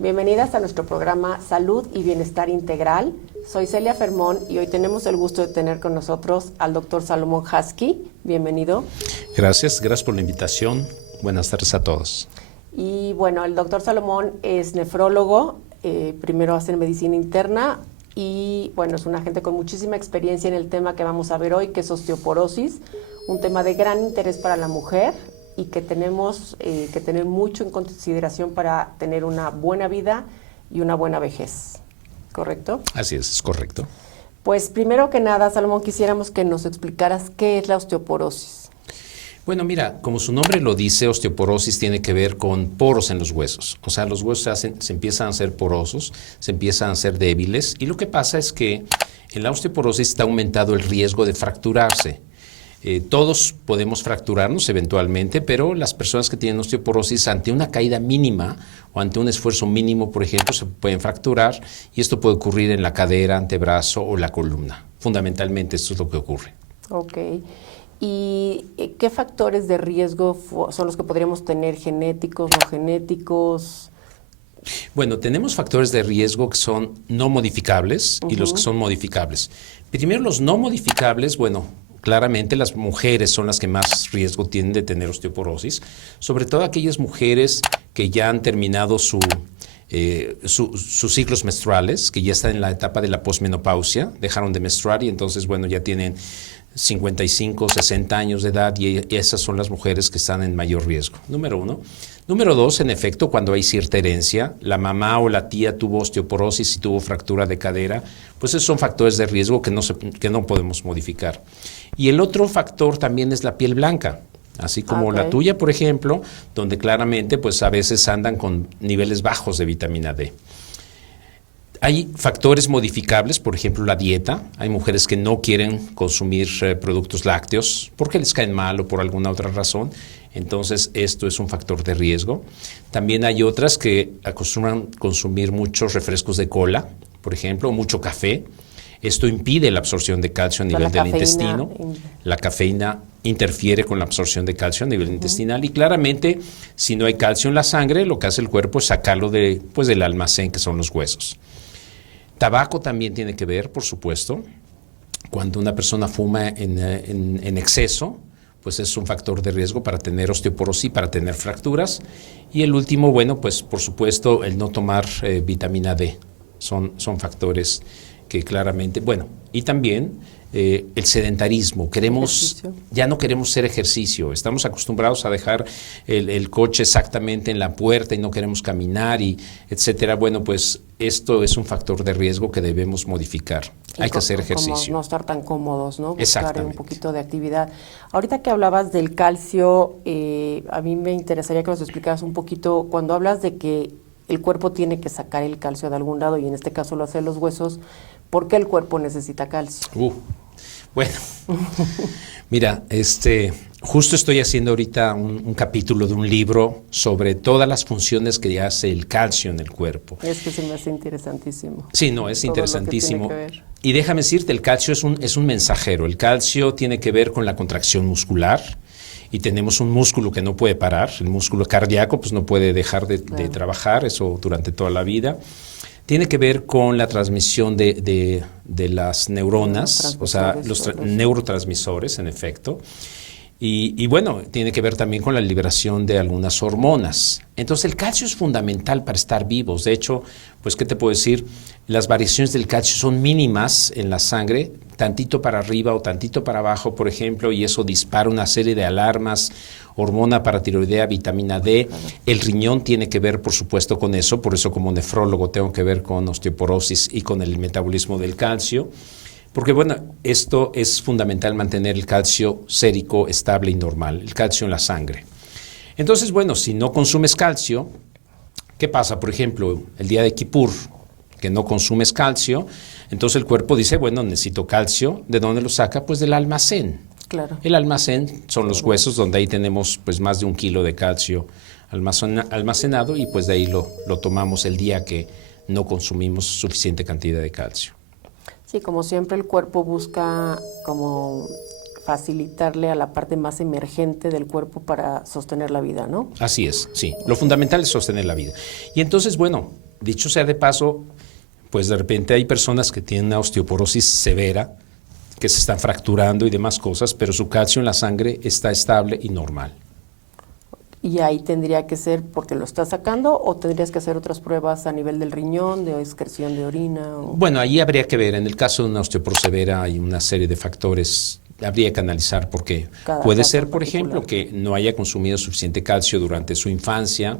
Bienvenidas a nuestro programa Salud y Bienestar Integral. Soy Celia Fermón y hoy tenemos el gusto de tener con nosotros al doctor Salomón Jasky. Bienvenido. Gracias por la invitación. Buenas tardes a todos. Y bueno, el doctor Salomón es nefrólogo, primero hace medicina interna y bueno, es un agente con muchísima experiencia en el tema que vamos a ver hoy, que es osteoporosis, un tema de gran interés para la mujer y que tenemos que tener mucho en consideración para tener una buena vida y una buena vejez, ¿correcto? Así es correcto. Pues primero que nada, Salomón, quisiéramos que nos explicaras qué es la osteoporosis. Bueno, mira, como su nombre lo dice, osteoporosis tiene que ver con poros en los huesos. O sea, los huesos se empiezan a hacer porosos, se empiezan a hacer débiles y lo que pasa es que en la osteoporosis está aumentado el riesgo de fracturarse. Todos podemos fracturarnos eventualmente, pero las personas que tienen osteoporosis ante una caída mínima o ante un esfuerzo mínimo, por ejemplo, se pueden fracturar y esto puede ocurrir en la cadera, antebrazo o la columna. Fundamentalmente esto es lo que ocurre. Ok. ¿Y qué factores de riesgo son los que podríamos tener, genéticos, no genéticos? Bueno, tenemos factores de riesgo que son no modificables y los que son modificables. Primero, los no modificables, bueno, claramente las mujeres son las que más riesgo tienen de tener osteoporosis, sobre todo aquellas mujeres que ya han terminado sus ciclos menstruales, que ya están en la etapa de la posmenopausia, dejaron de menstruar y entonces, bueno, ya tienen 55, 60 años de edad y esas son las mujeres que están en mayor riesgo, número uno. Número dos, en efecto, cuando hay cierta herencia, la mamá o la tía tuvo osteoporosis y tuvo fractura de cadera, pues esos son factores de riesgo que no podemos modificar. Y el otro factor también es la piel blanca, así como la tuya, por ejemplo, donde claramente pues a veces andan con niveles bajos de vitamina D. Hay factores modificables, por ejemplo, la dieta. Hay mujeres que no quieren consumir productos lácteos porque les caen mal o por alguna otra razón. Entonces, esto es un factor de riesgo. También hay otras que acostumbran consumir muchos refrescos de cola, por ejemplo, mucho café. Esto impide la absorción de calcio a nivel del intestino. La cafeína interfiere con la absorción de calcio a nivel intestinal y claramente, si no hay calcio en la sangre, lo que hace el cuerpo es sacarlo del almacén que son los huesos. Tabaco también tiene que ver, por supuesto. Cuando una persona fuma en exceso, pues es un factor de riesgo para tener osteoporosis, para tener fracturas. Y el último, bueno, pues por supuesto, el no tomar vitamina D. Son factores que claramente, bueno, y también el sedentarismo. Ya no queremos hacer ejercicio. Estamos acostumbrados a dejar el coche exactamente en la puerta y no queremos caminar y etcétera. Bueno, pues esto es un factor de riesgo que debemos modificar. Hay que hacer ejercicio. Como no estar tan cómodos, ¿no? Buscar un poquito de actividad. Ahorita que hablabas del calcio, a mí me interesaría que nos explicaras un poquito, cuando hablas de que el cuerpo tiene que sacar el calcio de algún lado y en este caso lo hacen los huesos, ¿por qué el cuerpo necesita calcio? Bueno, mira, justo estoy haciendo ahorita un capítulo de un libro sobre todas las funciones que hace el calcio en el cuerpo. Es que se me hace interesantísimo. Sí, no, es interesantísimo. Y déjame decirte, el calcio es un mensajero. El calcio tiene que ver con la contracción muscular. Y tenemos un músculo que no puede parar, el músculo cardíaco pues no puede dejar de trabajar, eso durante toda la vida. Tiene que ver con la transmisión de las neuronas, o sea, los neurotransmisores, en efecto. Y bueno, tiene que ver también con la liberación de algunas hormonas. Entonces, el calcio es fundamental para estar vivos. De hecho, pues, ¿qué te puedo decir? Las variaciones del calcio son mínimas en la sangre, tantito para arriba o tantito para abajo, por ejemplo, y eso dispara una serie de alarmas, hormona paratiroidea, vitamina D. El riñón tiene que ver, por supuesto, con eso. Por eso, como nefrólogo, tengo que ver con osteoporosis y con el metabolismo del calcio. Porque, bueno, esto es fundamental, mantener el calcio sérico estable y normal, el calcio en la sangre. Entonces, bueno, si no consumes calcio, ¿qué pasa? Por ejemplo, el día de Kipur, que no consumes calcio, entonces el cuerpo dice, bueno, necesito calcio. ¿De dónde lo saca? Pues del almacén. Claro. El almacén son los huesos, donde ahí tenemos pues más de 1 kilo de calcio almacenado y pues de ahí lo tomamos el día que no consumimos suficiente cantidad de calcio. Sí, como siempre el cuerpo busca como facilitarle a la parte más emergente del cuerpo para sostener la vida, ¿no? Así es, sí. Lo fundamental es sostener la vida. Y entonces, bueno, dicho sea de paso, pues de repente hay personas que tienen una osteoporosis severa, que se están fracturando y demás cosas, pero su calcio en la sangre está estable y normal. Y ahí tendría que ser porque lo estás sacando o tendrías que hacer otras pruebas a nivel del riñón, de excreción de orina. Bueno, ahí habría que ver. En el caso de una osteoporosis severa hay una serie de factores. Habría que analizar porque puede ser, por ejemplo, que no haya consumido suficiente calcio durante su infancia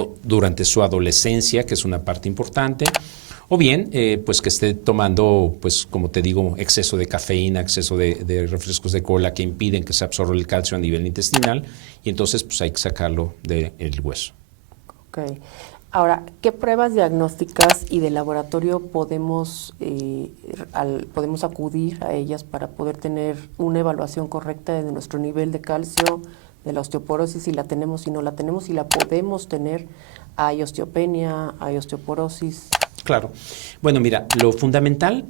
o durante su adolescencia, que es una parte importante. O bien, pues que esté tomando, pues como te digo, exceso de cafeína, exceso de refrescos de cola que impiden que se absorba el calcio a nivel intestinal y entonces pues hay que sacarlo del hueso. Ok. Ahora, ¿qué pruebas diagnósticas y de laboratorio podemos acudir a ellas para poder tener una evaluación correcta de nuestro nivel de calcio, de la osteoporosis, si la tenemos, si no la tenemos, si la podemos tener? ¿Hay osteopenia, hay osteoporosis? Claro. Bueno, mira, lo fundamental,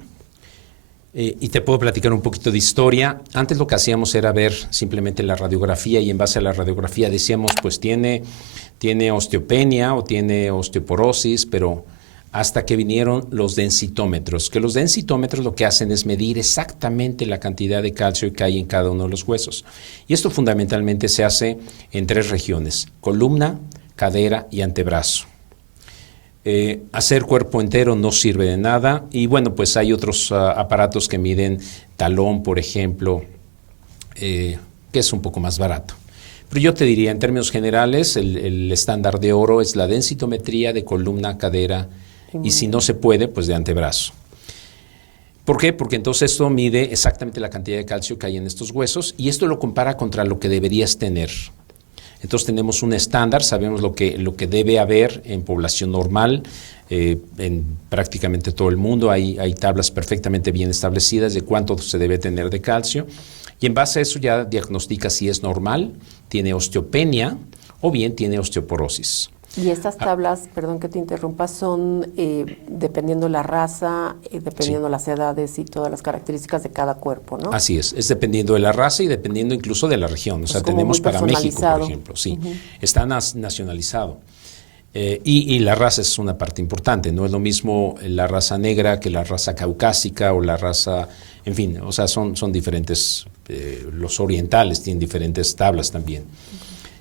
y te puedo platicar un poquito de historia, antes lo que hacíamos era ver simplemente la radiografía y en base a la radiografía decíamos, pues tiene osteopenia o tiene osteoporosis, pero hasta que vinieron los densitómetros, que los densitómetros lo que hacen es medir exactamente la cantidad de calcio que hay en cada uno de los huesos. Y esto fundamentalmente se hace en 3 regiones, columna, cadera y antebrazo. Hacer cuerpo entero no sirve de nada y bueno, pues hay otros aparatos que miden talón, por ejemplo, que es un poco más barato. Pero yo te diría, en términos generales, el estándar de oro es la densitometría de columna, cadera y si no se puede, pues de antebrazo. ¿Por qué? Porque entonces esto mide exactamente la cantidad de calcio que hay en estos huesos y esto lo compara contra lo que deberías tener. Entonces tenemos un estándar, sabemos lo que debe haber en población normal, en prácticamente todo el mundo. Hay tablas perfectamente bien establecidas de cuánto se debe tener de calcio. Y en base a eso ya diagnostica si es normal, tiene osteopenia o bien tiene osteoporosis. Y estas tablas, perdón que te interrumpa, son dependiendo la raza, dependiendo las edades y todas las características de cada cuerpo, ¿no? Así es dependiendo de la raza y dependiendo incluso de la región. O sea, tenemos para México, por ejemplo, sí, está nacionalizado. Y la raza es una parte importante, no es lo mismo la raza negra que la raza caucásica o la raza, en fin, o sea, son diferentes, los orientales tienen diferentes tablas también.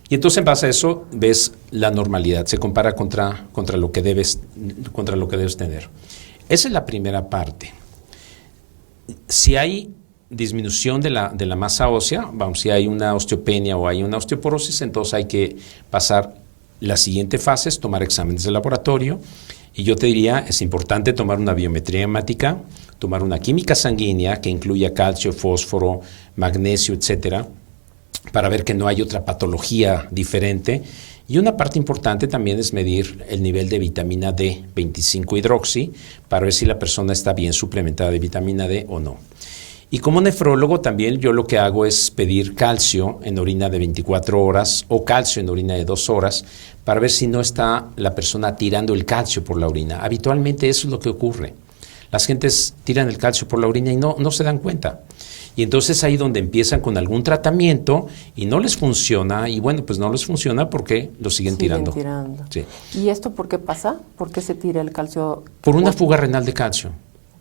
Y entonces en base a eso ves la normalidad, se compara contra lo que debes tener. Esa es la primera parte. Si hay disminución de la masa ósea, vamos, si hay una osteopenia o hay una osteoporosis, entonces hay que pasar la siguiente fase, es tomar exámenes de laboratorio. Y yo te diría, es importante tomar una biometría hemática, tomar una química sanguínea que incluya calcio, fósforo, magnesio, etcétera, para ver que no hay otra patología diferente. Y una parte importante también es medir el nivel de vitamina D, 25-hidroxi, para ver si la persona está bien suplementada de vitamina D o no. Y como nefrólogo también yo lo que hago es pedir calcio en orina de 24 horas o calcio en orina de 2 horas para ver si no está la persona tirando el calcio por la orina. Habitualmente eso es lo que ocurre. Las gentes tiran el calcio por la orina y no se dan cuenta. Y entonces ahí donde empiezan con algún tratamiento y no les funciona, y bueno, pues no les funciona porque lo siguen tirando. Sí. ¿Y esto por qué pasa? ¿Por qué se tira el calcio? Por una fuga renal de calcio.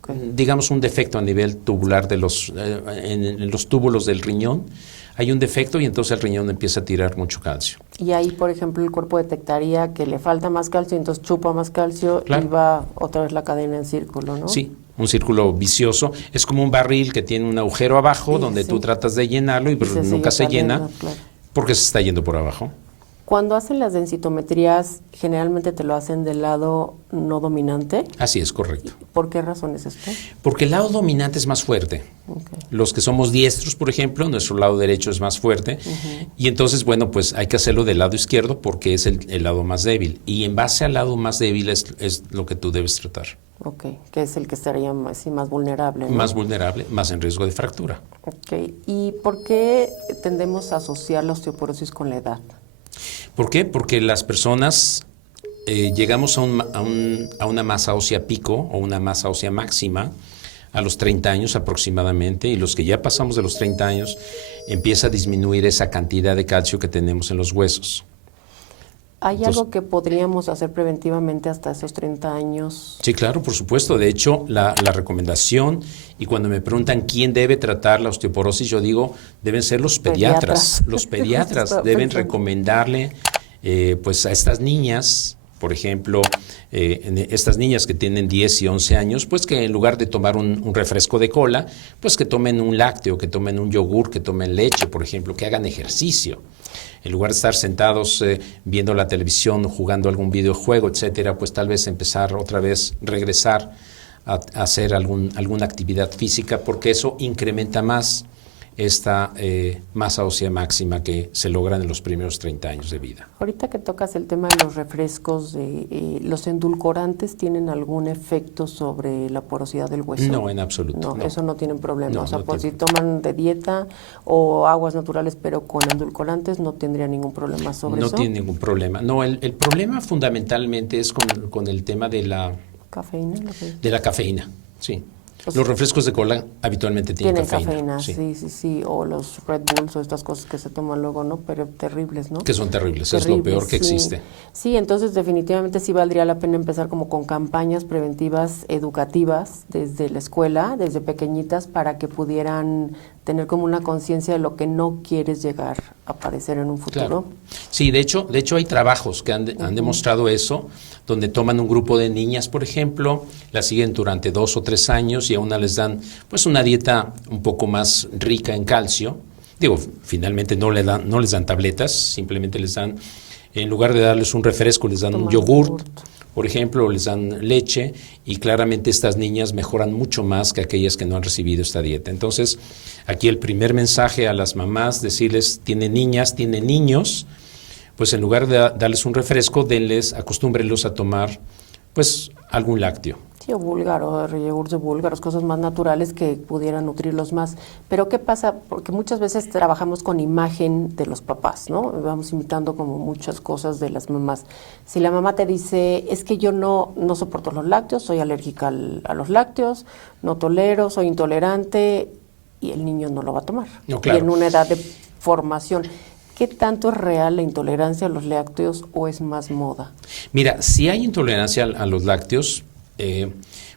Okay. Digamos un defecto a nivel tubular de en los túbulos del riñón. Hay un defecto y entonces el riñón empieza a tirar mucho calcio. Y ahí, por ejemplo, el cuerpo detectaría que le falta más calcio, entonces chupa más calcio Claro. y va otra vez la cadena en círculo, ¿no? Sí, un círculo vicioso. Es como un barril que tiene un agujero abajo donde tú tratas de llenarlo y pero nunca se llena porque se está yendo por abajo. Cuando hacen las densitometrías, generalmente te lo hacen del lado no dominante. Así es, correcto. ¿Por qué razón es esto? Porque el lado dominante es más fuerte. Okay. Los que somos diestros, por ejemplo, nuestro lado derecho es más fuerte. Y entonces, bueno, pues hay que hacerlo del lado izquierdo porque es el lado más débil. Y en base al lado más débil es lo que tú debes tratar. Ok, que es el que estaría más vulnerable, ¿no? Más vulnerable, más en riesgo de fractura. Ok, ¿y por qué tendemos a asociar la osteoporosis con la edad? ¿Por qué? Porque las personas llegamos a una masa ósea pico o una masa ósea máxima a los 30 años aproximadamente y los que ya pasamos de los 30 años empieza a disminuir esa cantidad de calcio que tenemos en los huesos. ¿Hay Entonces, algo que podríamos hacer preventivamente hasta esos 30 años? sí, claro, por supuesto. De hecho, la recomendación, y cuando me preguntan quién debe tratar la osteoporosis, yo digo, deben ser los pediatras. Los pediatras Estaba deben pensando. recomendarle pues a estas niñas, por ejemplo, estas niñas que tienen 10 y 11 años, pues que en lugar de tomar un refresco de cola, pues que tomen un lácteo, que tomen un yogur, que tomen leche, por ejemplo, que hagan ejercicio. En lugar de estar sentados viendo la televisión, jugando algún videojuego, etcétera, pues tal vez empezar otra vez, regresar a hacer alguna actividad física, porque eso incrementa más esta masa ósea máxima que se logra en los primeros 30 años de vida. Ahorita que tocas el tema de los refrescos, ¿los endulcorantes tienen algún efecto sobre la porosidad del hueso? No, en absoluto. No, eso no tienen problema. No, O sea, no pues si tiene. toman de dieta o aguas naturales, pero con endulcorantes, no tendría ningún problema sobre No eso. tiene ningún problema. No, el problema fundamentalmente es con el tema de Cafeína, la cafeína, sí. Pues Los refrescos de cola habitualmente tienen cafeína, sí. sí, o los Red Bulls o estas cosas que se toman luego, ¿no? Pero terribles, ¿no? Que son terribles, es lo Terribles, peor que sí. existe. Sí, entonces definitivamente sí valdría la pena empezar como con campañas preventivas, educativas, desde la escuela, desde pequeñitas, para que pudieran tener como una conciencia de lo que no quieres llegar a padecer en un futuro. Claro. Sí, de hecho hay trabajos que han demostrado eso, donde toman un grupo de niñas, por ejemplo, las siguen durante 2 o 3 años y a una les dan pues una dieta un poco más rica en calcio. Digo, finalmente no les dan tabletas, simplemente les dan, en lugar de darles un refresco, les dan un Toman yogurt, yogurt. por ejemplo, o les dan leche, y claramente estas niñas mejoran mucho más que aquellas que no han recibido esta dieta. Entonces, aquí el primer mensaje a las mamás, decirles, tienen niñas, tienen niños, pues en lugar de darles un refresco, acostúmbrenlos a tomar pues algún lácteo. Sí, o búlgaro, yogurts de búlgaros, cosas más naturales que pudieran nutrirlos más. Pero ¿qué pasa? Porque muchas veces trabajamos con imagen de los papás, ¿no? Vamos imitando como muchas cosas de las mamás. Si la mamá te dice, es que yo no soporto los lácteos, soy alérgica a los lácteos, no tolero, soy intolerante, y el niño no lo va a tomar. No, claro. Y en una edad de formación. ¿Qué tanto es real la intolerancia a los lácteos o es más moda? Mira, si hay intolerancia a los lácteos,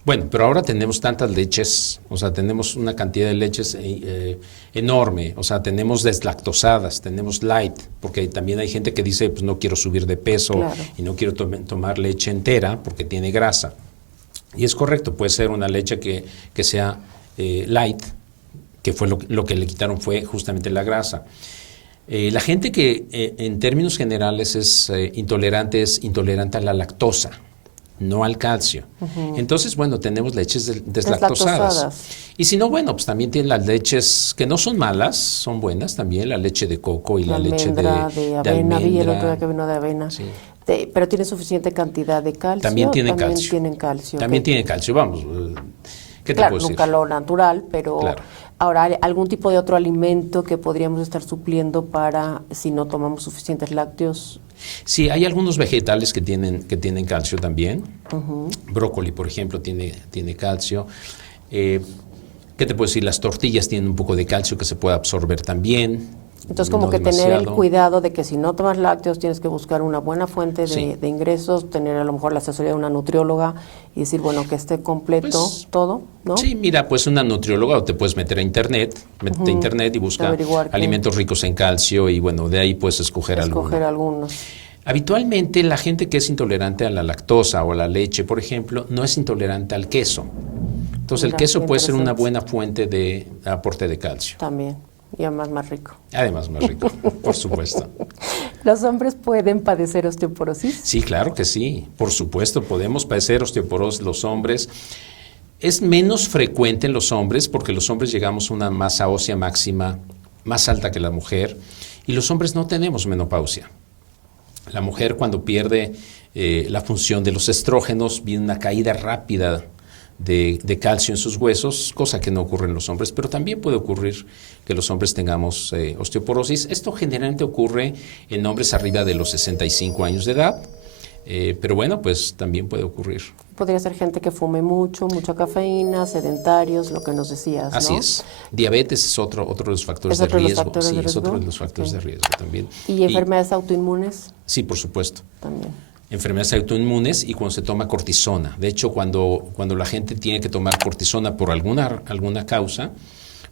bueno, pero ahora tenemos tantas leches, o sea, tenemos una cantidad de leches enorme, o sea, tenemos deslactosadas, tenemos light, porque también hay gente que dice, pues no quiero subir de peso, Claro. y no quiero tomar leche entera porque tiene grasa. Y es correcto, puede ser una leche que sea light, que fue lo que le quitaron fue justamente la grasa. La gente que en términos generales es intolerante a la lactosa, no al calcio. Entonces, bueno, tenemos leches deslactosadas. Y si no, bueno, pues también tienen las leches que no son malas, son buenas también, la leche de coco y la leche de avena, vi el otro día almendra. que vino de avena. Sí. Pero tiene suficiente cantidad de calcio. También tienen calcio. Tienen calcio. También ok. tienen calcio, vamos. ¿Qué te Claro, puedo decir? nunca lo natural, pero Claro. ahora algún tipo de otro alimento que podríamos estar supliendo para si no tomamos suficientes lácteos. Sí, hay algunos vegetales que tienen calcio también. Brócoli, por ejemplo, tiene calcio. ¿Qué te puedo decir? Las tortillas tienen un poco de calcio que se puede absorber también. Entonces, como no que tener el demasiado. cuidado de que si no tomas lácteos tienes que buscar una buena fuente Sí. de ingresos, tener a lo mejor la asesoría de una nutrióloga y decir, bueno, que esté completo Pues, todo, ¿no? Sí, mira, pues una nutrióloga o te puedes meter a internet, métete a internet y busca Averiguar qué. alimentos ricos en calcio y bueno, de ahí puedes escoger alguno. algunos. Habitualmente la gente que es intolerante a la lactosa o a la leche, por ejemplo, no es intolerante al queso. Entonces Mira, el queso qué puede ser una interesante. buena fuente de aporte de calcio. También, y además más rico. Además más rico, por supuesto. ¿Los hombres pueden padecer osteoporosis? Sí, claro que sí. Por supuesto, podemos padecer osteoporosis los hombres. Es menos frecuente en los hombres porque los hombres llegamos a una masa ósea máxima más alta que la mujer y los hombres no tenemos menopausia. La mujer cuando pierde la función de los estrógenos viene una caída rápida de calcio en sus huesos, cosa que no ocurre en los hombres, pero también puede ocurrir que los hombres tengamos osteoporosis. Esto generalmente ocurre en hombres arriba de los 65 años de edad. Pero bueno, pues también puede ocurrir. Podría ser gente que fume mucho, mucha cafeína, sedentarios, lo que nos decías, ¿no? Así es. Diabetes es otro de los factores de riesgo. Sí, es otro de los factores de riesgo también. ¿Y enfermedades autoinmunes? Sí, por supuesto. También. Enfermedades autoinmunes y cuando se toma cortisona. De hecho, cuando la gente tiene que tomar cortisona por alguna causa,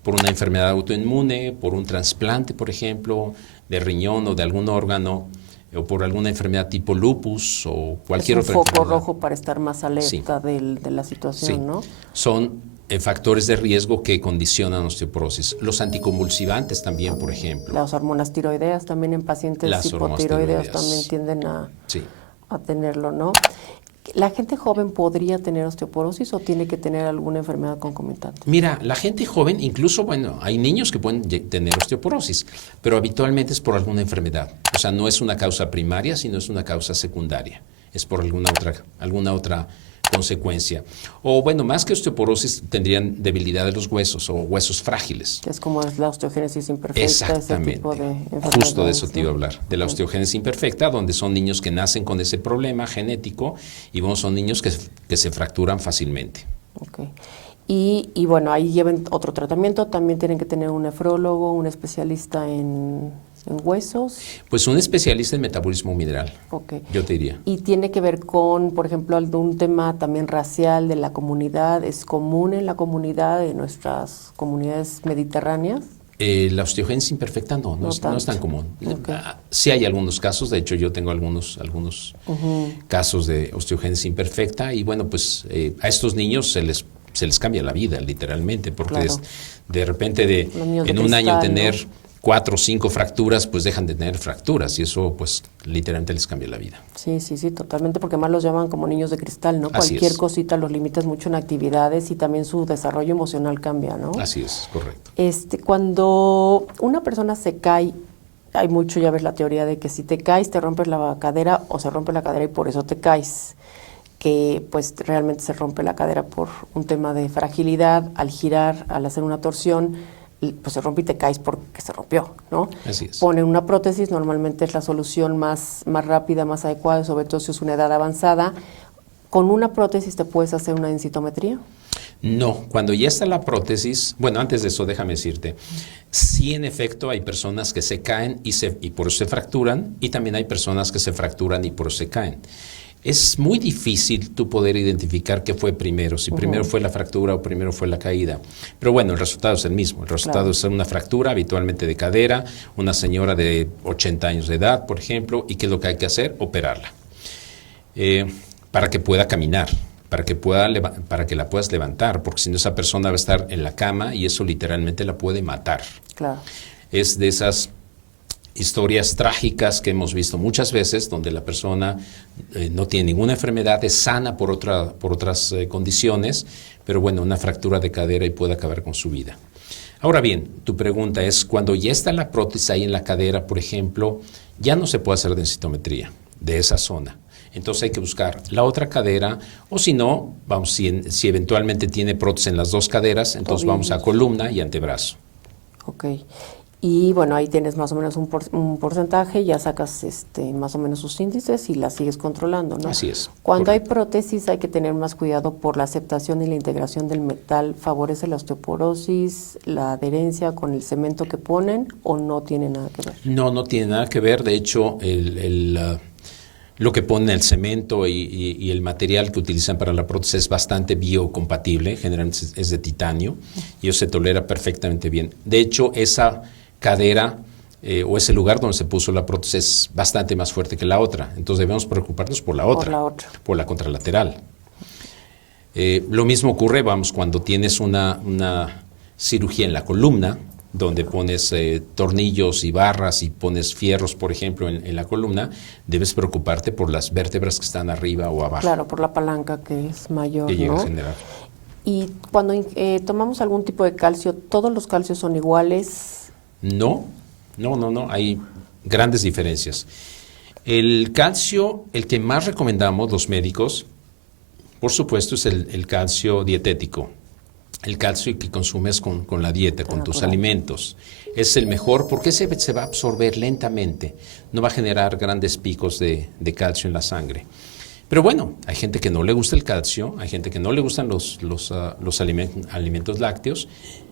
por una enfermedad autoinmune, por un trasplante, por ejemplo, de riñón o de algún órgano, o por alguna enfermedad tipo lupus o cualquier otra enfermedad. Es un foco rojo para estar más alerta de la situación, ¿no? Son factores de riesgo que condicionan osteoporosis. Los anticonvulsivantes también, por ejemplo. Las hormonas tiroideas también en pacientes hipotiroideos también tienden a tenerlo, ¿no? ¿La gente joven podría tener osteoporosis o tiene que tener alguna enfermedad concomitante? Mira, la gente joven, incluso, bueno, hay niños que pueden tener osteoporosis, pero habitualmente es por alguna enfermedad. O sea, no es una causa primaria, sino es una causa secundaria. Es por alguna otra consecuencia. O bueno, más que osteoporosis, tendrían debilidad de los huesos o huesos frágiles. Es como la osteogénesis imperfecta. Exactamente. Ese tipo de Justo de eso te iba a hablar, de la osteogénesis imperfecta, donde son niños que nacen con ese problema genético y bueno, son niños que se fracturan fácilmente. Okay. Y bueno, ahí llevan otro tratamiento, también tienen que tener un nefrólogo, un especialista en huesos. Pues un especialista en metabolismo mineral, yo te diría. Y tiene que ver con, por ejemplo, algún tema también racial de la comunidad. ¿Es común en la comunidad, de nuestras comunidades mediterráneas? La osteogénesis imperfecta no es tan común. Sí hay algunos casos, de hecho yo tengo algunos casos de osteogénesis imperfecta y bueno, pues a estos niños se les cambia la vida literalmente, porque de repente en un año tener 4 o 5 fracturas, pues dejan de tener fracturas y eso pues literalmente les cambia la vida. Sí, totalmente, porque más los llaman como niños de cristal, ¿no? Así Cualquier es. cosita los limitas mucho en actividades y también su desarrollo emocional cambia, ¿no? Así es, correcto. Cuando una persona se cae, hay mucho, ya ves la teoría de que si te caes te rompes la cadera o se rompe la cadera y por eso te caes, que pues realmente se rompe la cadera por un tema de fragilidad, al girar, al hacer una torsión, pues se rompe y te caes porque se rompió, ¿no? Así es. Ponen una prótesis, normalmente es la solución más rápida, más adecuada, sobre todo si es una edad avanzada. ¿Con una prótesis te puedes hacer una densitometría? No, cuando ya está la prótesis, bueno, antes de eso déjame decirte, sí en efecto hay personas que se caen y por eso se fracturan, y también hay personas que se fracturan y por eso se caen. Es muy difícil tú poder identificar qué fue primero, si primero fue la fractura o primero fue la caída. Pero bueno, el resultado es el mismo. El resultado es una fractura habitualmente de cadera, una señora de 80 años de edad, por ejemplo, y ¿qué es lo que hay que hacer? Operarla. Para que pueda caminar, para que la puedas levantar, porque si no esa persona va a estar en la cama y eso literalmente la puede matar. Claro. Es de esas historias trágicas que hemos visto muchas veces, donde la persona no tiene ninguna enfermedad, es sana por otras condiciones, pero bueno, una fractura de cadera y puede acabar con su vida. Ahora bien, tu pregunta es, cuando ya está la prótesis ahí en la cadera, por ejemplo, ya no se puede hacer densitometría de esa zona. Entonces hay que buscar la otra cadera, o si no, si eventualmente tiene prótesis en las dos caderas, entonces vamos a columna y antebrazo. Ok. Y bueno, ahí tienes más o menos un porcentaje, ya sacas más o menos sus índices y las sigues controlando, ¿no? Así es. Cuando hay prótesis hay que tener más cuidado por la aceptación y la integración del metal. ¿Favorece la osteoporosis, la adherencia con el cemento que ponen o no tiene nada que ver? No tiene nada que ver. De hecho, lo que ponen el cemento y el material que utilizan para la prótesis es bastante biocompatible, generalmente es de titanio y eso se tolera perfectamente bien. De hecho, esa cadera o ese lugar donde se puso la prótesis es bastante más fuerte que la otra. Entonces debemos preocuparnos por la otra, por la contralateral. Lo mismo ocurre, cuando tienes una cirugía en la columna, donde pones tornillos y barras y pones fierros, por ejemplo, en la columna, debes preocuparte por las vértebras que están arriba o abajo. Claro, por la palanca que es mayor, que llega ¿no? a generar. Y cuando tomamos algún tipo de calcio, ¿todos los calcios son iguales? No, hay grandes diferencias. El calcio, el que más recomendamos los médicos, por supuesto, es el calcio dietético. el calcio que consumes con la dieta, con tus natural. alimentos. Es el mejor porque se va a absorber lentamente, no va a generar grandes picos de calcio en la sangre. Pero bueno, hay gente que no le gusta el calcio, hay gente que no le gustan los alimentos lácteos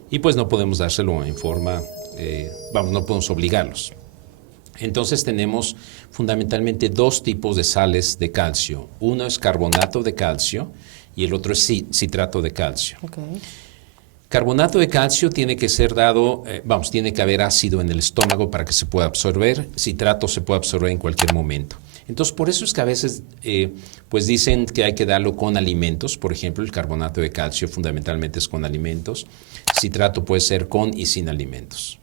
y pues no podemos dárselo en forma, no podemos obligarlos. Entonces tenemos fundamentalmente dos tipos de sales de calcio. Uno es carbonato de calcio y el otro es citrato de calcio. Okay. Carbonato de calcio tiene que ser dado, tiene que haber ácido en el estómago para que se pueda absorber. Citrato se puede absorber en cualquier momento. Entonces, por eso es que a veces pues dicen que hay que darlo con alimentos. Por ejemplo, el carbonato de calcio fundamentalmente es con alimentos. Citrato puede ser con y sin alimentos.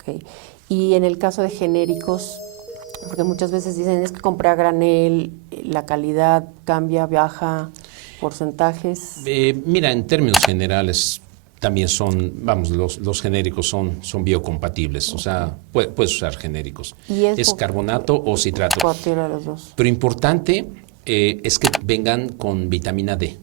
Okay. Y en el caso de genéricos, porque muchas veces dicen es que compré a granel, la calidad cambia, baja, porcentajes. Mira, en términos generales también los genéricos son biocompatibles, okay. O sea, puedes usar genéricos. ¿Y es carbonato o citrato. Cualquiera de los dos. Pero importante es que vengan con vitamina D.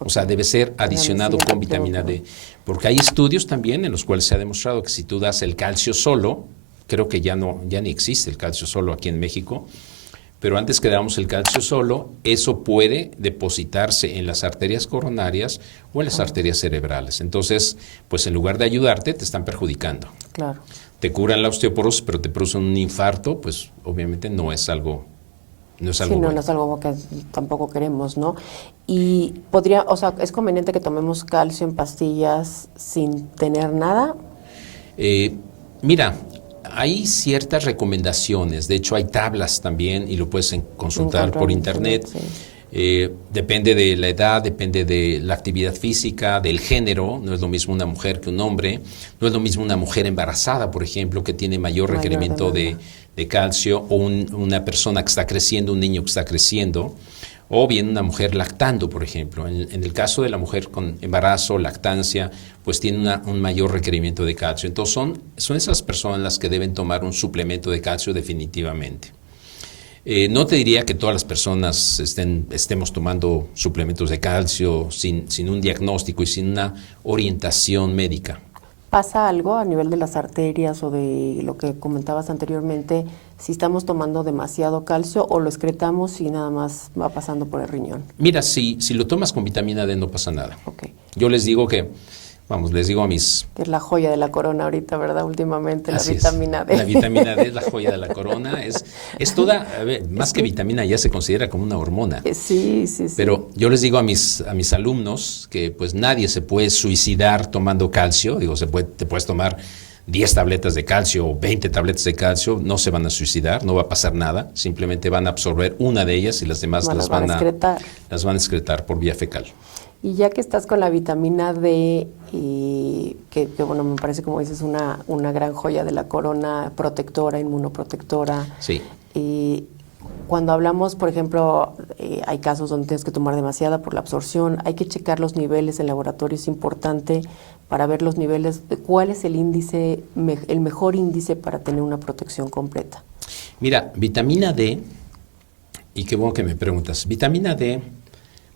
O sea, debe ser adicionado con vitamina D. Porque hay estudios también en los cuales se ha demostrado que si tú das el calcio solo, creo que ya ni existe el calcio solo aquí en México, pero antes que damos el calcio solo, eso puede depositarse en las arterias coronarias o en las arterias cerebrales. Entonces, pues en lugar de ayudarte, te están perjudicando. Claro. Te curan la osteoporosis, pero te producen un infarto, pues obviamente no es algo bueno. No es algo que tampoco queremos, ¿no? Y es conveniente que tomemos calcio en pastillas sin tener nada. Mira, hay ciertas recomendaciones, de hecho hay tablas también y lo puedes consultar por internet. Sí. Depende de la edad, depende de la actividad física, del género. No es lo mismo una mujer que un hombre, no es lo mismo una mujer embarazada, por ejemplo, que tiene mayor requerimiento de calcio, o una persona que está creciendo, un niño que está creciendo, o bien una mujer lactando, por ejemplo. En el caso de la mujer con embarazo, lactancia, pues tiene un mayor requerimiento de calcio. Entonces son esas personas las que deben tomar un suplemento de calcio definitivamente. No te diría que todas las personas estemos tomando suplementos de calcio sin un diagnóstico y sin una orientación médica. ¿Pasa algo a nivel de las arterias o de lo que comentabas anteriormente, si estamos tomando demasiado calcio o lo excretamos y nada más va pasando por el riñón? Mira, si lo tomas con vitamina D no pasa nada. Okay. Yo les digo les digo a mis... Que es la joya de la corona ahorita, ¿verdad? Últimamente, la vitamina D. La vitamina D es la joya de la corona. Es toda, más que vitamina, ya se considera como una hormona. Sí. Pero yo les digo a mis alumnos que pues nadie se puede suicidar tomando calcio. Digo, te puedes tomar 10 tabletas de calcio o 20 tabletas de calcio, no se van a suicidar, no va a pasar nada. Simplemente van a absorber una de ellas y las demás las van a excretar por vía fecal. Y ya que estás con la vitamina D, que bueno, me parece, como dices, una gran joya de la corona, protectora, inmunoprotectora. Sí. Cuando hablamos, por ejemplo, hay casos donde tienes que tomar demasiada por la absorción, hay que checar los niveles en laboratorio, es importante para ver los niveles, cuál es el índice, el mejor índice para tener una protección completa. Mira, vitamina D, y qué bueno que me preguntas, vitamina D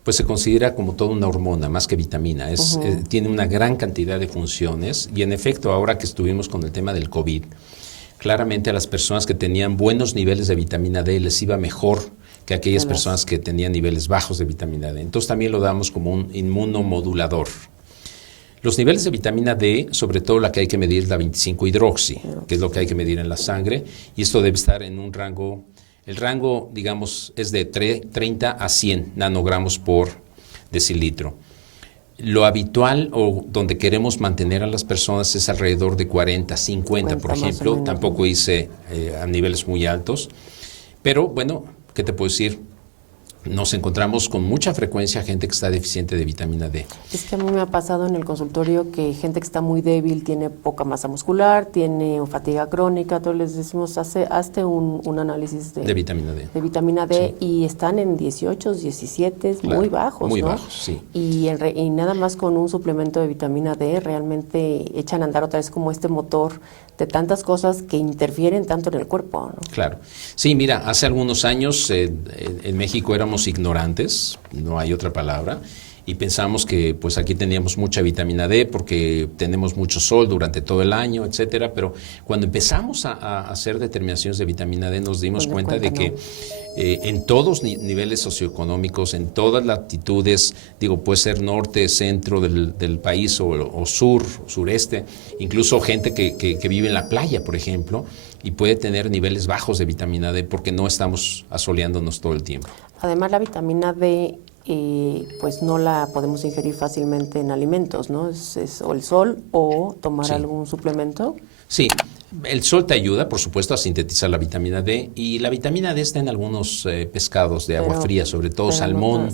pues se considera como toda una hormona, más que vitamina. Tiene una gran cantidad de funciones y en efecto, ahora que estuvimos con el tema del COVID, claramente a las personas que tenían buenos niveles de vitamina D les iba mejor que aquellas personas que tenían niveles bajos de vitamina D. Entonces también lo damos como un inmunomodulador. Los niveles de vitamina D, sobre todo la que hay que medir es la 25-hidroxi, que es lo que hay que medir en la sangre, y esto debe estar en un rango. El rango, digamos, es de 30 a 100 nanogramos por decilitro. Lo habitual o donde queremos mantener a las personas es alrededor de 40, 50, por ejemplo. Tampoco hice a niveles muy altos. Pero, bueno, ¿qué te puedo decir? Nos encontramos con mucha frecuencia gente que está deficiente de vitamina D. Es que a mí me ha pasado en el consultorio que gente que está muy débil, tiene poca masa muscular, tiene fatiga crónica, todos les decimos, hazte un análisis de vitamina D. De vitamina D, sí. Y están en 18, 17, claro, muy bajos, muy ¿no? bajos, sí. Y nada más con un suplemento de vitamina D realmente echan a andar otra vez como este motor de tantas cosas que interfieren tanto en el cuerpo, ¿no? Claro. Sí, mira, hace algunos años en México éramos ignorantes, no hay otra palabra, y pensamos que pues aquí teníamos mucha vitamina D porque tenemos mucho sol durante todo el año, etcétera, pero cuando empezamos a hacer determinaciones de vitamina D nos dimos cuenta de que en todos niveles socioeconómicos, en todas latitudes, digo, puede ser norte, centro del país o sur, sureste, incluso gente que vive en la playa, por ejemplo, y puede tener niveles bajos de vitamina D porque no estamos asoleándonos todo el tiempo. Además, la vitamina D, pues no la podemos ingerir fácilmente en alimentos, ¿no? Es o el sol o tomar algún suplemento. Sí, el sol te ayuda, por supuesto, a sintetizar la vitamina D y la vitamina D está en algunos pescados de agua fría, sobre todo salmón,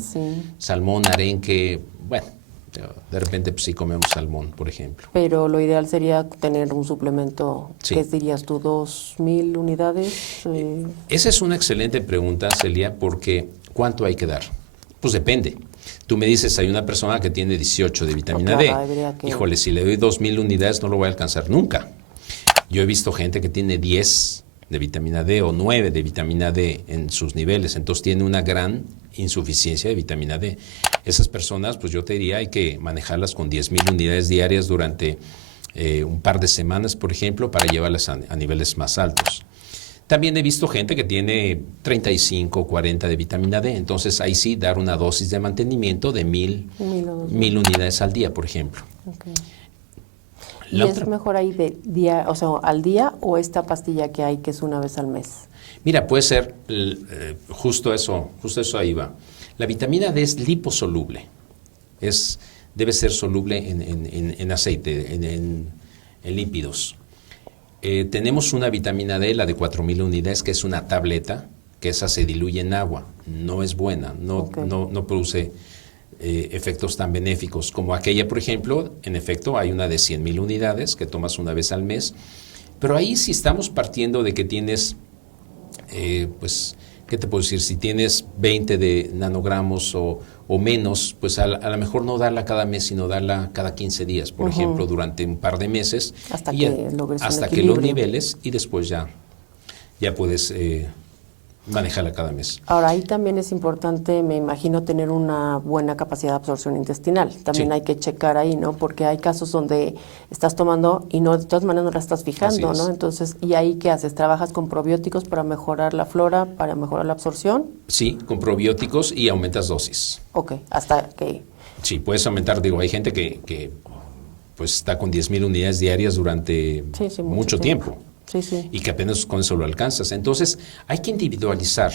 salmón, arenque, bueno, de repente pues sí comemos salmón, por ejemplo. Pero lo ideal sería tener un suplemento, ¿qué dirías tú, 2,000 unidades? Esa es una excelente pregunta, Celia, porque ¿cuánto hay que dar? Pues depende. Tú me dices, hay una persona que tiene 18 de vitamina D. Híjole, si le doy 2,000 unidades no lo voy a alcanzar nunca. Yo he visto gente que tiene 10 de vitamina D o 9 de vitamina D en sus niveles, entonces tiene una gran insuficiencia de vitamina D. Esas personas, pues yo te diría, hay que manejarlas con 10,000 unidades diarias durante un par de semanas, por ejemplo, para llevarlas a niveles más altos. También he visto gente que tiene 35 o 40 de vitamina D, entonces ahí sí dar una dosis de mantenimiento de 1,000 unidades al día, por ejemplo. Okay. ¿Y es mejor ahí de día, o sea, al día o esta pastilla que hay que es una vez al mes? Mira, puede ser justo eso ahí va. La vitamina D es liposoluble, debe ser soluble en aceite, en lípidos. Tenemos una vitamina D, la de 4,000 unidades, que es una tableta, que esa se diluye en agua, no es buena, no produce efectos tan benéficos como aquella, por ejemplo. En efecto, hay una de 100,000 unidades que tomas una vez al mes, pero ahí sí estamos partiendo de que tienes, pues, ¿qué te puedo decir? Si tienes 20 de nanogramos o menos, pues a lo mejor no darla cada mes, sino darla cada 15 días, por ejemplo, durante un par de meses. Hasta que logres hasta que lo niveles y después ya puedes manejarla cada mes. Ahora, ahí también es importante, me imagino, tener una buena capacidad de absorción intestinal. También hay que checar ahí, ¿no? Porque hay casos donde estás tomando y no, de todas maneras no la estás fijando, ¿no? Entonces, ¿y ahí qué haces? ¿Trabajas con probióticos para mejorar la flora, para mejorar la absorción? Sí, con probióticos y aumentas dosis. Ok, hasta que... Sí, puedes aumentar, digo, hay gente que pues está con 10,000 unidades diarias durante mucho tiempo. Y que apenas con eso lo alcanzas. Entonces, hay que individualizar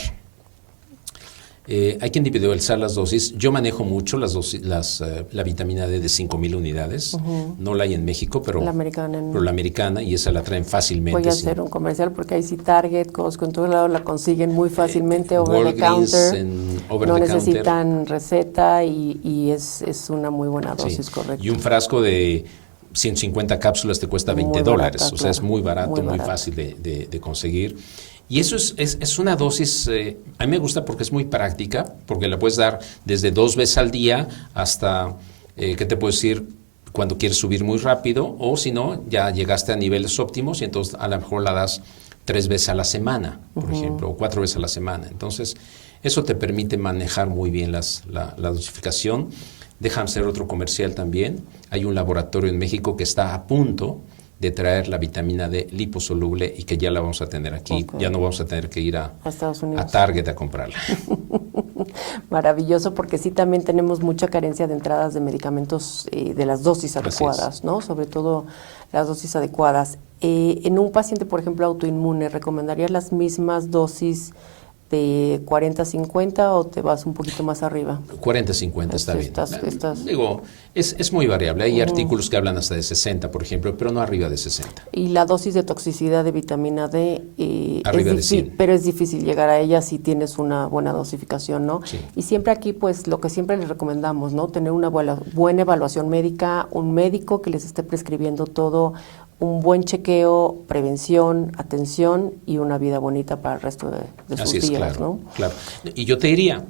las dosis. Yo manejo mucho la vitamina D de 5,000 unidades. No la hay en México, pero la americana, y esa la traen fácilmente. Voy a hacer un comercial porque ahí sí Target, Costco, en todos lados la consiguen muy fácilmente, over the counter. No necesitan receta y es una muy buena dosis, correcto. Y un frasco de 150 cápsulas te cuesta $20, o sea, es muy barato, muy fácil de conseguir. Y eso es una dosis, a mí me gusta porque es muy práctica, porque la puedes dar desde 2 veces al día hasta, ¿qué te puedo decir? Cuando quieres subir muy rápido, o si no, ya llegaste a niveles óptimos y entonces a lo mejor la das 3 veces a la semana, por ejemplo, o 4 veces a la semana. Entonces, eso te permite manejar muy bien la dosificación. Déjame hacer otro comercial también. Hay un laboratorio en México que está a punto de traer la vitamina D liposoluble y que ya la vamos a tener aquí. Ya no vamos a tener que ir a Target a comprarla. Maravilloso, porque sí también tenemos mucha carencia de entradas de medicamentos de las dosis adecuadas, ¿no? Sobre todo las dosis adecuadas. En un paciente, por ejemplo, autoinmune, ¿recomendarías las mismas dosis de 40-50 o te vas un poquito más arriba? 40-50 está bien. Digo, es muy variable. Hay artículos que hablan hasta de 60, por ejemplo, pero no arriba de 60. Y la dosis de toxicidad de vitamina D arriba de 100. Pero es difícil llegar a ella si tienes una buena dosificación, ¿no? Sí. Y siempre aquí, pues, lo que siempre les recomendamos, ¿no? Tener una buena evaluación médica, un médico que les esté prescribiendo todo, un buen chequeo, prevención, atención y una vida bonita para el resto de sus días, claro, ¿no? Claro. Y yo te diría,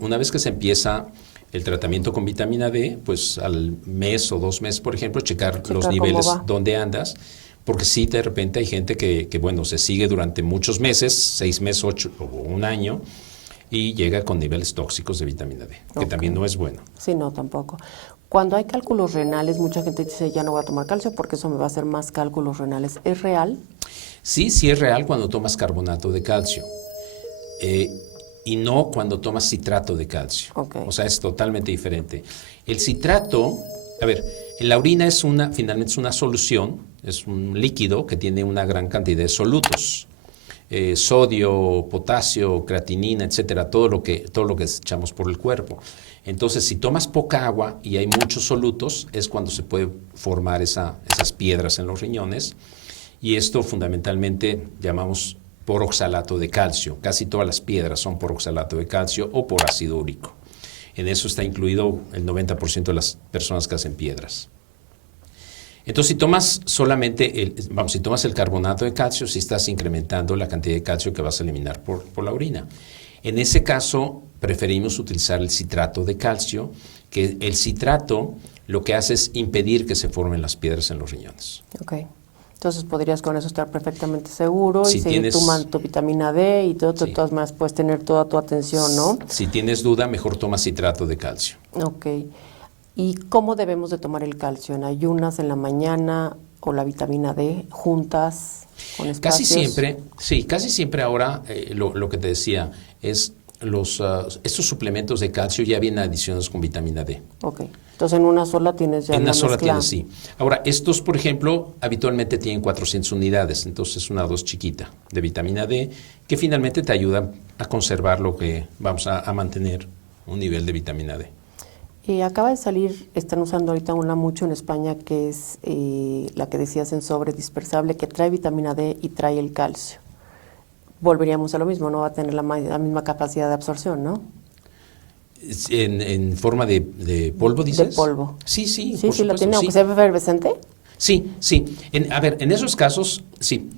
una vez que se empieza el tratamiento con vitamina D, pues al mes o 2 meses, por ejemplo, checar los niveles donde andas, porque sí, de repente hay gente que bueno, se sigue durante muchos meses, 6 meses, 8 o un año, y llega con niveles tóxicos de vitamina D, que Ok. también no es bueno. Sí, no, tampoco. Cuando hay cálculos renales, mucha gente dice, ya no voy a tomar calcio porque eso me va a hacer más cálculos renales. ¿Es real? Sí, sí es real cuando tomas carbonato de calcio. Y no cuando tomas citrato de calcio. Ok. O sea, es totalmente diferente. El citrato, a ver, la orina finalmente es una solución, es un líquido que tiene una gran cantidad de solutos. Sodio, potasio, creatinina, etcétera, todo lo que echamos por el cuerpo. Entonces, si tomas poca agua y hay muchos solutos, es cuando se puede formar esas piedras en los riñones. Y esto fundamentalmente llamamos por oxalato de calcio. Casi todas las piedras son por oxalato de calcio o por ácido úrico. En eso está incluido el 90% de las personas que hacen piedras. Entonces, si tomas si tomas el carbonato de calcio, sí estás incrementando la cantidad de calcio que vas a eliminar por la orina. En ese caso, preferimos utilizar el citrato de calcio, que el citrato lo que hace es impedir que se formen las piedras en los riñones. Ok. Entonces podrías con eso estar perfectamente seguro Si y seguir tienes- tomando tu vitamina D y todo, de Sí. todas maneras puedes tener toda tu atención, ¿no? Si tienes duda, mejor toma citrato de calcio. Ok. ¿Y cómo debemos de tomar el calcio? ¿En ayunas, en la mañana o la vitamina D juntas con Casi espacios? casi siempre ahora lo que te decía es estos suplementos de calcio ya vienen adicionados con vitamina D. Ok. Entonces en una sola tienes ya En la una sola mezcla. tienes, sí. Ahora, estos, por ejemplo, habitualmente tienen 400 unidades, entonces es una dosis chiquita de vitamina D que finalmente te ayuda a conservar lo que vamos a mantener un nivel de vitamina D. Acaba de salir, están usando ahorita una mucho en España, que es la que decías en sobre dispersable, que trae vitamina D y trae el calcio. Volveríamos a lo mismo, no va a tener la misma capacidad de absorción, ¿no? En forma de polvo, dices. De polvo. Sí, sí, Sí, por sí lo supuesto, tiene, sí. aunque sea efervescente. Sí, sí. A ver, en esos casos, sí.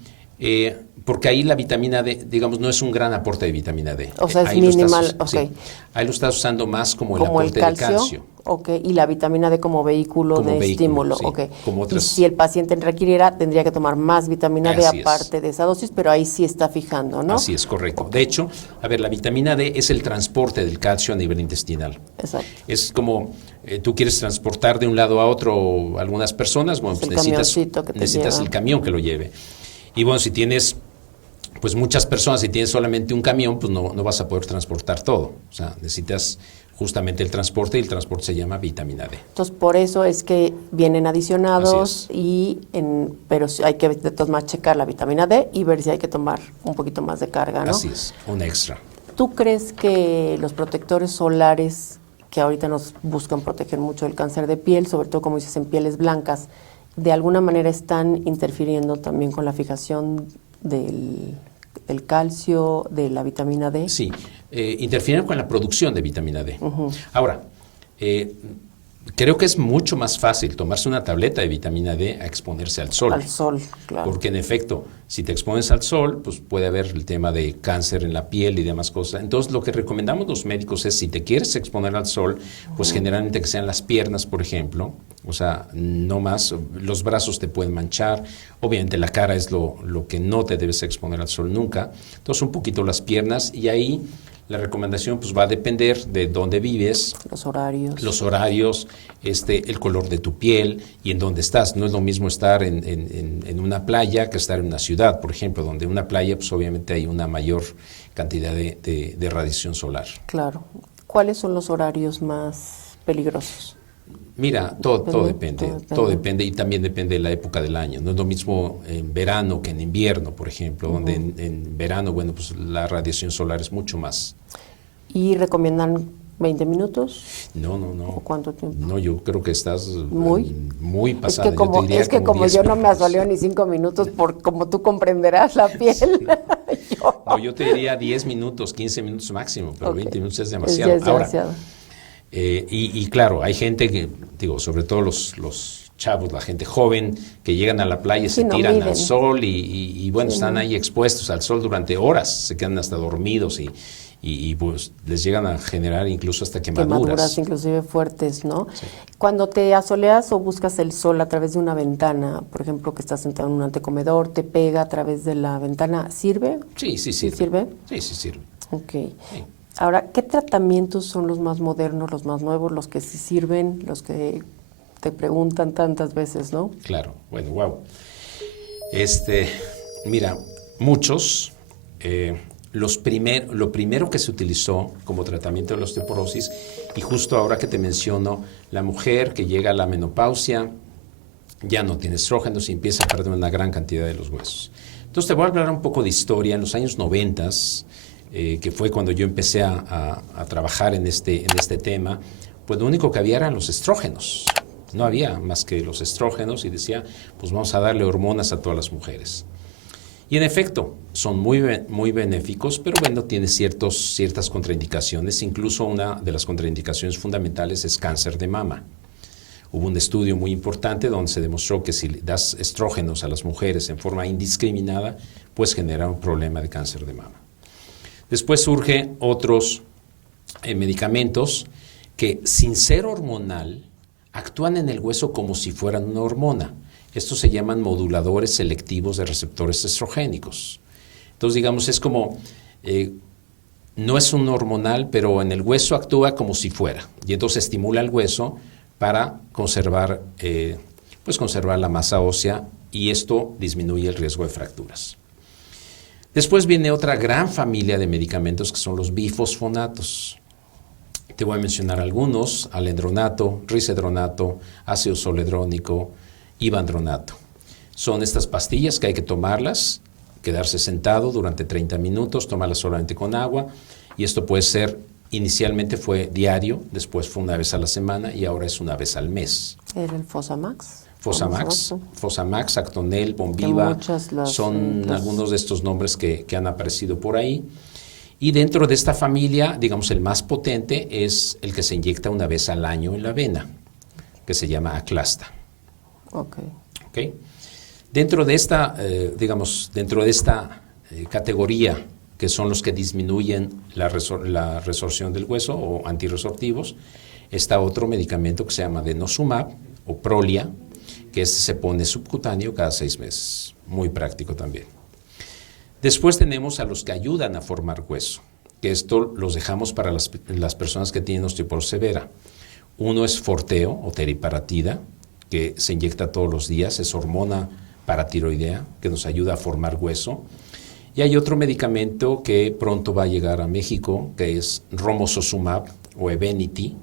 Porque ahí la vitamina D, digamos, no es un gran aporte de vitamina D. O sea, es Ahí lo estás minimal, sí. ok. Ahí lo estás usando más como el Como el aporte calcio, de calcio. ok, y la vitamina D como vehículo Como de vehículo, estímulo, sí, ok. como Y otras- si el paciente requiriera, tendría que tomar más vitamina D Así es. aparte de esa dosis, pero ahí sí está fijando, ¿no? Así es, correcto. De hecho, a ver, la vitamina D es el transporte del calcio a nivel intestinal. Exacto. Es como tú quieres transportar de un lado a otro algunas personas, bueno, Es pues el necesitas camioncito que te lleva. el camión que lo lleve. Y bueno, si tienes pues muchas personas, si tienes solamente un camión, pues no vas a poder transportar todo. O sea, necesitas justamente el transporte y el transporte se llama vitamina D. Entonces, por eso es que vienen adicionados, Así pero sí hay que de todas maneras checar la vitamina D y ver si hay que tomar un poquito más de carga, ¿no? Así es, un extra. ¿Tú crees que los protectores solares que ahorita nos buscan proteger mucho del cáncer de piel, sobre todo como dices en pieles blancas, de alguna manera están interfiriendo también con la fijación del calcio, de la vitamina D? Sí, interfieren con la producción de vitamina D. Ahora, creo que es mucho más fácil tomarse una tableta de vitamina D a exponerse al sol. Al sol, claro. Porque en efecto, si te expones al sol, pues puede haber el tema de cáncer en la piel y demás cosas. Entonces, lo que recomendamos los médicos es, si te quieres exponer al sol, pues generalmente que sean las piernas, por ejemplo, o sea, no más, los brazos te pueden manchar, obviamente la cara es lo que no te debes exponer al sol nunca, entonces un poquito las piernas y ahí la recomendación pues va a depender de dónde vives, Los horarios. el color de tu piel y en dónde estás. No es lo mismo estar en una playa que estar en una ciudad, por ejemplo, donde en una playa pues obviamente hay una mayor cantidad de radiación solar. Claro. ¿Cuáles son los horarios más peligrosos? Mira, todo depende y también depende de la época del año. No es lo mismo en verano que en invierno, por ejemplo, donde en verano, bueno, pues la radiación solar es mucho más. ¿Y recomiendan 20 minutos? No. ¿O cuánto tiempo? No, yo creo que estás Muy pasada. Es que como, Yo te diría como 10 yo no me minutos. asoleo ni 5 minutos, como tú comprenderás la piel. No, yo te diría 10 minutos, 15 minutos máximo, pero Ok. 20 minutos es Ya demasiado. es demasiado. Ahora, y claro, hay gente que, digo, sobre todo los chavos, la gente joven, que llegan a la playa y Sí, se no tiran miden. al sol y bueno, están ahí expuestos al sol durante horas, se quedan hasta dormidos y pues les llegan a generar incluso hasta Quemaduras inclusive fuertes, ¿no? Sí. Cuando te asoleas o buscas el sol a través de una ventana, por ejemplo, que estás sentado en un antecomedor, te pega a través de la ventana, ¿sirve? Sí, ¿Sirve? Sí, sirve. Ok. Sí. Ahora, ¿qué tratamientos son los más modernos, los más nuevos, los que sí sirven, los que te preguntan tantas veces, ¿no? Claro, bueno, wow. Mira, muchos, lo primero que se utilizó como tratamiento de la osteoporosis, y justo ahora que te menciono, la mujer que llega a la menopausia ya no tiene estrógenos y empieza a perder una gran cantidad de los huesos. Entonces te voy a hablar un poco de historia. En los años 90, que fue cuando yo empecé a trabajar en este tema, pues lo único que había eran los estrógenos. No había más que los estrógenos y decía, pues vamos a darle hormonas a todas las mujeres. Y en efecto, son muy benéficos, pero bueno, tiene ciertas contraindicaciones. Incluso una de las contraindicaciones fundamentales es cáncer de mama. Hubo un estudio muy importante donde se demostró que si das estrógenos a las mujeres en forma indiscriminada, pues genera un problema de cáncer de mama. Después surgen otros medicamentos que, sin ser hormonal, actúan en el hueso como si fueran una hormona. Estos se llaman moduladores selectivos de receptores estrogénicos. Entonces, digamos, es como, no es un hormonal, pero en el hueso actúa como si fuera. Y entonces estimula el hueso para conservar la masa ósea, y esto disminuye el riesgo de fracturas. Después viene otra gran familia de medicamentos que son los bifosfonatos. Te voy a mencionar algunos: alendronato, risedronato, ácido zoledrónico, ivandronato. Son estas pastillas que hay que tomarlas, quedarse sentado durante 30 minutos, tomarlas solamente con agua, y esto puede ser, inicialmente fue diario, después fue una vez a la semana y ahora es una vez al mes. ¿Era el Fosamax? Fosamax, Actonel, Bombiva, son algunos de estos nombres que han aparecido por ahí. Y dentro de esta familia, digamos, el más potente es el que se inyecta una vez al año en la vena, que se llama Aclasta. Okay. Dentro de esta, categoría, que son los que disminuyen la resorción del hueso o antirresortivos, está otro medicamento que se llama denosumab o Prolia, que se pone subcutáneo cada 6 meses. Muy práctico también. Después tenemos a los que ayudan a formar hueso, que esto los dejamos para las personas que tienen osteoporosis severa. Uno es Forteo o teriparatida, que se inyecta todos los días, es hormona paratiroidea que nos ayuda a formar hueso. Y hay otro medicamento que pronto va a llegar a México, que es romosozumab o Evenity,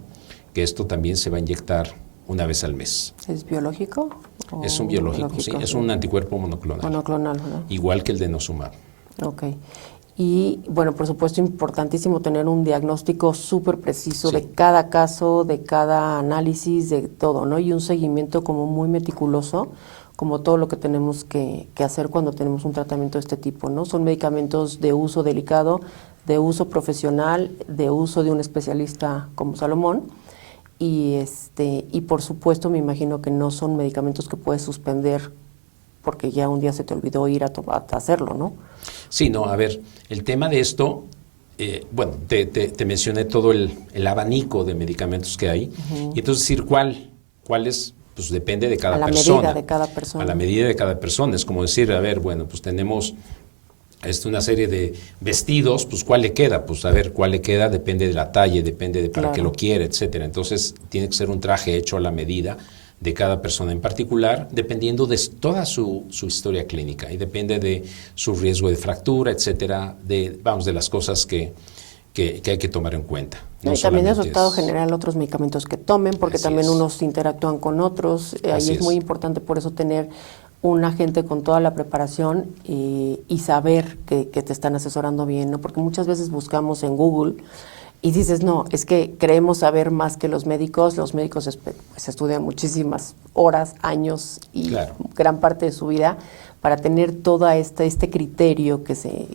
que esto también se va a inyectar una vez al mes. ¿Es biológico? Es un biológico, sí. Es un anticuerpo monoclonal. Monoclonal, ¿verdad? Igual que el denosumab. Ok. Y, bueno, por supuesto, importantísimo tener un diagnóstico súper preciso de cada caso, de cada análisis, de todo, ¿no? Y un seguimiento como muy meticuloso, como todo lo que tenemos que hacer cuando tenemos un tratamiento de este tipo, ¿no? Son medicamentos de uso delicado, de uso profesional, de uso de un especialista como Salomón. Y por supuesto, me imagino que no son medicamentos que puedes suspender porque ya un día se te olvidó ir a hacerlo, ¿no? Sí, no, a ver, el tema de esto, te mencioné todo el abanico de medicamentos que hay, y entonces decir cuál es, pues depende de cada persona. A la medida de cada persona. A la medida de cada persona. Es como decir, a ver, bueno, pues tenemos una serie de vestidos, pues ¿cuál le queda? Pues a ver, ¿cuál le queda? Depende de la talla, depende de para qué lo quiere, etcétera. Entonces, tiene que ser un traje hecho a la medida de cada persona en particular, dependiendo de toda su historia clínica y depende de su riesgo de fractura, etcétera, de las cosas que hay que tomar en cuenta. No, y también el resultado general, otros medicamentos que tomen, porque también unos interactúan con otros. Ahí es muy importante por eso tener un agente con toda la preparación y saber que te están asesorando bien, ¿no? Porque muchas veces buscamos en Google y dices, no, es que creemos saber más que los médicos. Los médicos pues, estudian muchísimas horas, años y gran parte de su vida para tener todo este criterio que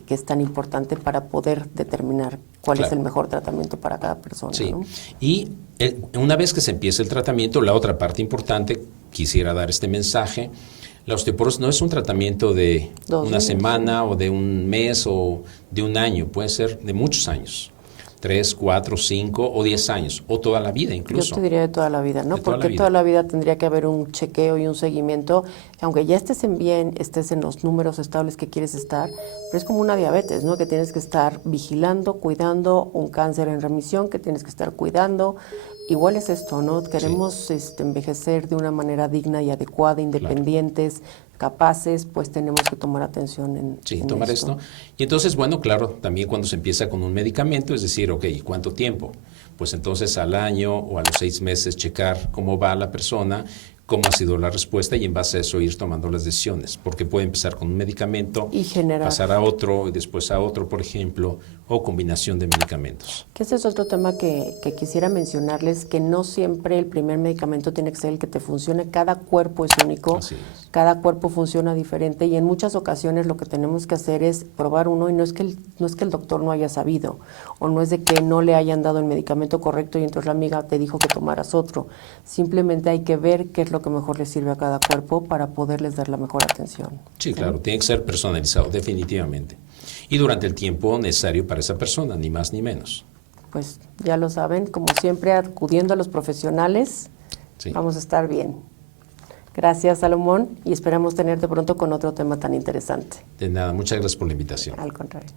es tan importante para poder determinar cuál es el mejor tratamiento para cada persona. Sí, ¿no? Y una vez que se empieza el tratamiento, la otra parte importante, quisiera dar este mensaje: la osteoporosis no es un tratamiento de una semana o de un mes o de un año, puede ser de muchos años. 3, 4, 5 o 10 años, o toda la vida incluso. Yo te diría de toda la vida, ¿no? De toda la Porque vida. toda la vida tendría que haber un chequeo y un seguimiento, aunque ya estés en bien, estés en los números estables que quieres estar, pero es como una diabetes, ¿no? Que tienes que estar vigilando, cuidando, un cáncer en remisión que tienes que estar cuidando. Igual es esto, ¿no? Queremos envejecer de una manera digna y adecuada, independientes, capaces, pues tenemos que tomar atención en tomar esto. Y entonces, bueno, claro, también cuando se empieza con un medicamento, es decir, ok, ¿cuánto tiempo? Pues entonces al año o a los 6 meses checar cómo va la persona, cómo ha sido la respuesta y en base a eso ir tomando las decisiones, porque puede empezar con un medicamento, y generar. pasar a otro y después a otro, por ejemplo, o combinación de medicamentos. Que ese es otro tema que quisiera mencionarles, que no siempre el primer medicamento tiene que ser el que te funcione, cada cuerpo es único, Así es. cada cuerpo funciona diferente y en muchas ocasiones lo que tenemos que hacer es probar uno y no es que el doctor no haya sabido o no es de que no le hayan dado el medicamento correcto y entonces la amiga te dijo que tomaras otro, simplemente hay que ver qué es lo que mejor le sirve a cada cuerpo para poderles dar la mejor atención. Sí, claro, tiene que ser personalizado, definitivamente. Y durante el tiempo necesario para esa persona, ni más ni menos. Pues ya lo saben, como siempre acudiendo a los profesionales, Sí. vamos a estar bien. Gracias, Salomón, y esperamos tenerte pronto con otro tema tan interesante. De nada, muchas gracias por la invitación. Al contrario.